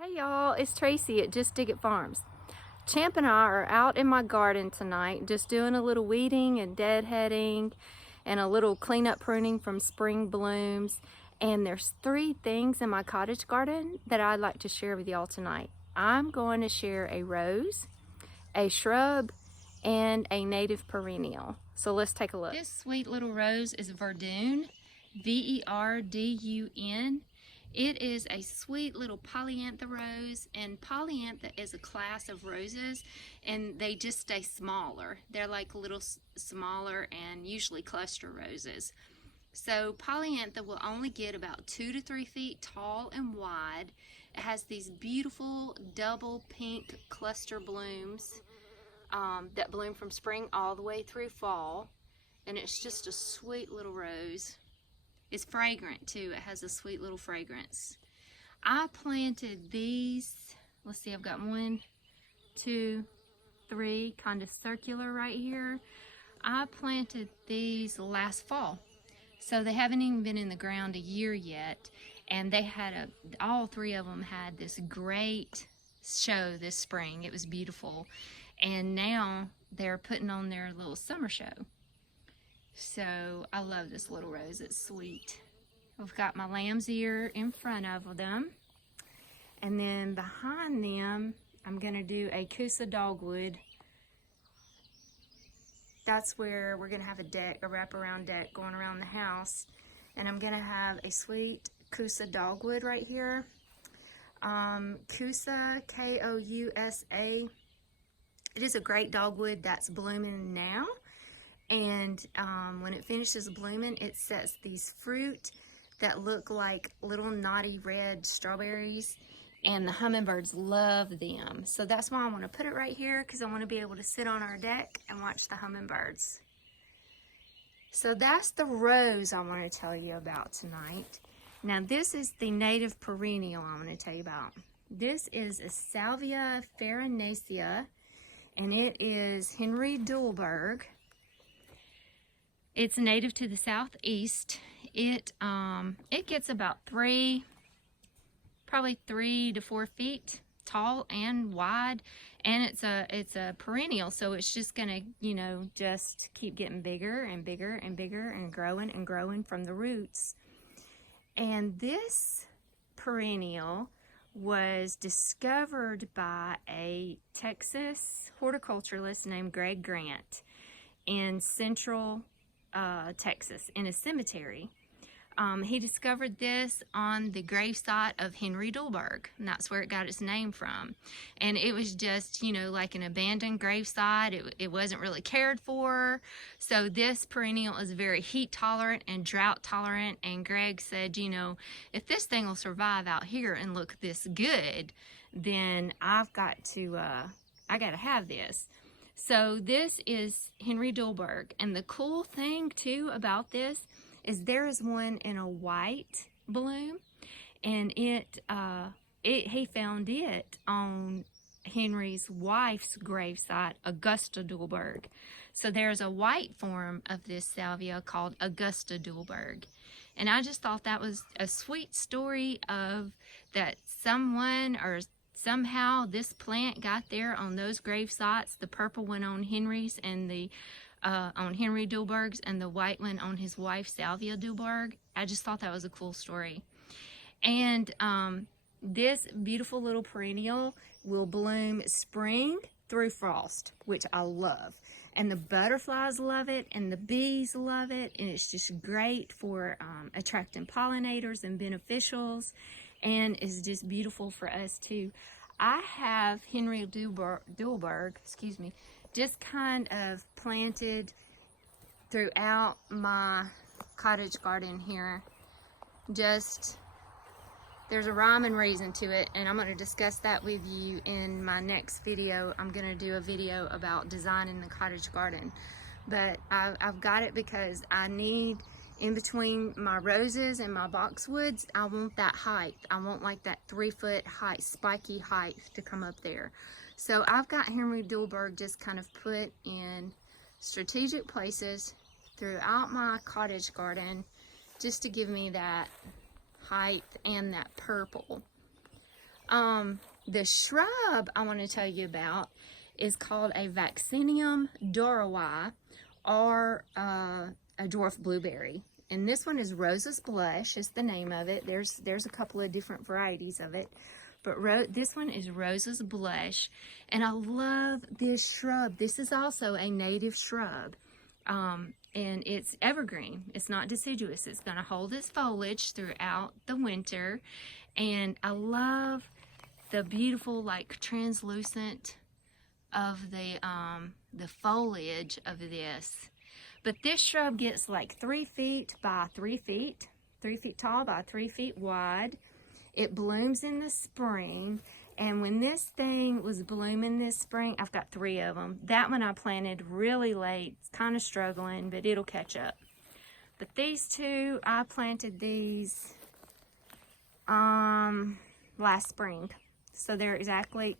Hey y'all, it's Tracy at justdigitfarms. Champ and I are out in my garden tonight just doing a little weeding and deadheading and a little cleanup pruning from spring blooms. And there's 3 things in my cottage garden that I'd like to share with y'all tonight. I'm going to share a rose, a shrub, and a native perennial. So let's take a look. This sweet little rose is Verdun, V-E-R-D-U-N. It is a sweet little polyantha rose, and polyantha is a class of roses, and they just stay smaller. They're like little smaller and usually cluster roses. So polyantha will only get about 2 to 3 feet tall and wide. It has these beautiful double pink cluster blooms that bloom from spring all the way through fall, and it's just a sweet little rose. It's fragrant too. It has a sweet little fragrance. I planted these, let's see, I've got 1, 2, 3 kind of circular right here. I planted these last fall. So they haven't even been in the ground a year yet. And they had all 3 of them had this great show this spring. It was beautiful. And now they're putting on their little summer show. So I love this little rose. It's sweet. I've got my lamb's ear in front of them. And then behind them, I'm going to do a Kusa dogwood. That's where we're going to have a deck, a wraparound deck going around the house. And I'm going to have a sweet Kusa dogwood right here. Kusa, K-O-U-S-A. It is a great dogwood that's blooming now. And when it finishes blooming, it sets these fruit that look like little naughty red strawberries, and the hummingbirds love them. So that's why I want to put it right here, because I want to be able to sit on our deck and watch the hummingbirds. So that's the rose I want to tell you about tonight. Now this is the native perennial I want to tell you about. This is a salvia farinaceae, and it is Henry Duelberg. It's native to the southeast. It gets about probably 3 to 4 feet tall and wide, and it's a perennial, so it's just gonna, just keep getting bigger and bigger and bigger and growing from the roots. And this perennial was discovered by a Texas horticulturalist named Greg Grant in central Texas, in a cemetery. He discovered this on the gravesite of Henry Duelberg, and that's where it got its name from. And it was just, like an abandoned gravesite. It wasn't really cared for. So this perennial is very heat tolerant and drought tolerant. And Greg said, if this thing will survive out here and look this good, then I've got to, I got to have this. So this is Henry Duelberg, and the cool thing too about this is there is one in a white bloom, and he found it on Henry's wife's gravesite, Augusta Duelberg. So there's a white form of this salvia called Augusta Duelberg, and I just thought that was a sweet story of that someone or somehow this plant got there on those grave sites. The purple one on Henry's and the on Henry Duelberg's, and the white one on his wife Salvia Duelberg. I just thought that was a cool story. And this beautiful little perennial will bloom spring through frost, which I love. And the butterflies love it, and the bees love it, and it's just great for attracting pollinators and beneficials, and is just beautiful for us too. I have Henry Duelberg, just kind of planted throughout my cottage garden here. There's a rhyme and reason to it, and I'm going to discuss that with you in my next video. I'm going to do a video about designing the cottage garden, but I've got it because I need, in between my roses and my boxwoods, I want that height. I want like that 3-foot height, spiky height to come up there. So I've got Henry Duelberg just kind of put in strategic places throughout my cottage garden, just to give me that height and that purple. The shrub I want to tell you about is called a Vaccinium darrowii, or a dwarf blueberry. And this one is Rosa's Blush is the name of it. There's a couple of different varieties of it. But this one is Rosa's Blush. And I love this shrub. This is also a native shrub. And it's evergreen. It's not deciduous. It's going to hold its foliage throughout the winter. And I love the beautiful, like, translucent of the foliage of this. But this shrub gets like 3 feet by 3 feet, 3 feet tall by 3 feet wide. It blooms in the spring. And when this thing was blooming this spring, I've got 3 of them. That one I planted really late. It's kind of struggling, but it'll catch up. But these 2, I planted these last spring. So they're exactly,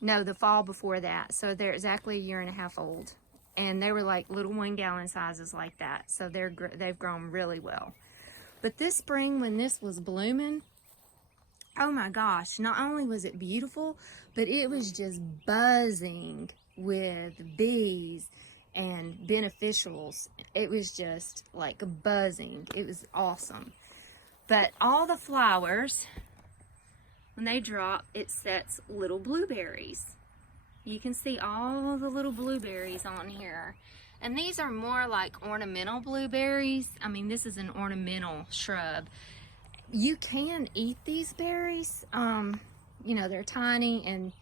no, the fall before that. So they're exactly 1.5 years old. And they were like little 1-gallon sizes like that. So they've grown really well. But this spring, when this was blooming, oh my gosh, not only was it beautiful, but it was just buzzing with bees and beneficials. It was just like buzzing. It was awesome. But all the flowers, when they drop, it sets little blueberries. You can see all the little blueberries on here. And these are more like ornamental blueberries. I mean, this is an ornamental shrub. You can eat these berries. You know, they're tiny and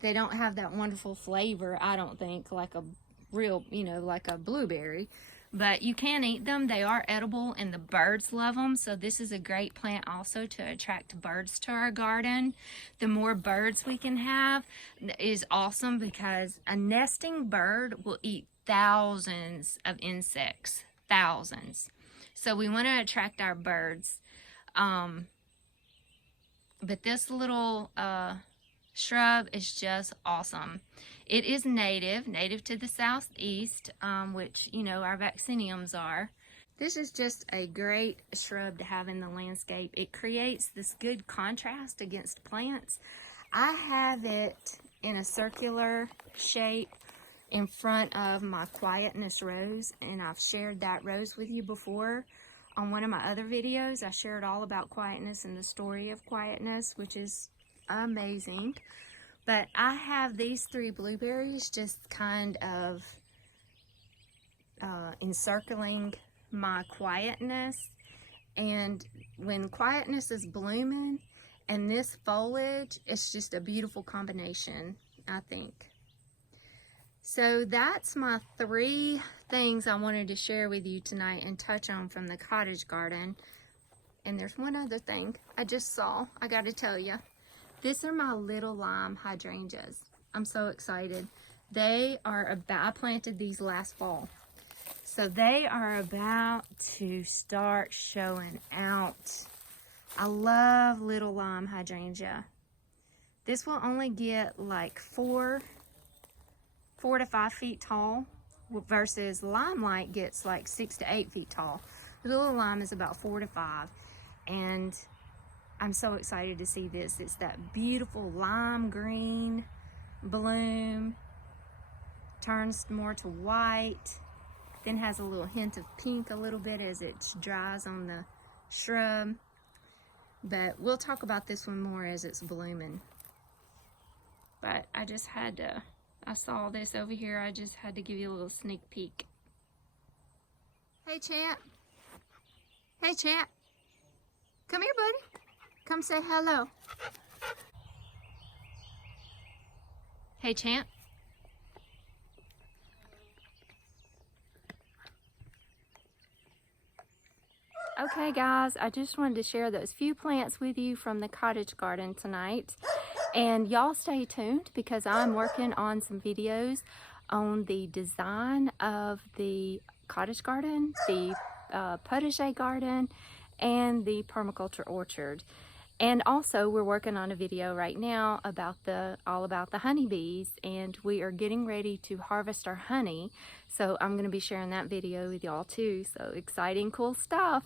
they don't have that wonderful flavor, I don't think, like a real, you know, like a blueberry. But you can eat them. They are edible and the birds love them. So this is a great plant also to attract birds to our garden. The more birds we can have is awesome, because a nesting bird will eat thousands of insects, thousands. So we want to attract our birds. But this little shrub is just awesome. It is native to the southeast, which, you know, our vacciniums are. This is just a great shrub to have in the landscape. It creates this good contrast against plants. I have it in a circular shape in front of my quietness rose, and I've shared that rose with you before on one of my other videos. I shared all about quietness and the story of quietness, which is amazing. But I have these 3 blueberries just kind of encircling my quietness. And when quietness is blooming and this foliage, it's just a beautiful combination, I think. So that's my 3 things I wanted to share with you tonight and touch on from the cottage garden. And there's one other thing I just saw, I gotta tell you. These are my little lime hydrangeas. I'm so excited. They are about, I planted these last fall. So they are about to start showing out. I love little lime hydrangea. This will only get like 4 to 5 feet tall, versus limelight gets like 6 to 8 feet tall. The little lime is about 4 to 5. And I'm so excited to see this. It's that beautiful lime green bloom, turns more to white, then has a little hint of pink a little bit as it dries on the shrub. But we'll talk about this one more as it's blooming. But I just had to, I saw this over here, I just had to give you a little sneak peek. Hey Champ. Hey Champ. Come here, buddy. Come say hello. Hey, Champ. Okay, guys, I just wanted to share those few plants with you from the cottage garden tonight. And y'all stay tuned, because I'm working on some videos on the design of the cottage garden, the potager garden, and the permaculture orchard. And also we're working on a video right now about all about the honeybees, and we are getting ready to harvest our honey. So I'm going to be sharing that video with y'all too. So exciting, cool stuff.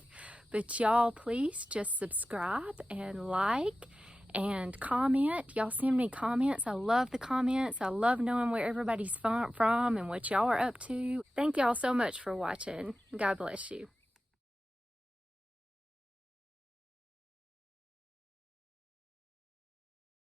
But y'all please just subscribe and like and comment. Y'all send me comments. I love the comments. I love knowing where everybody's from and what y'all are up to. Thank y'all so much for watching. God bless you.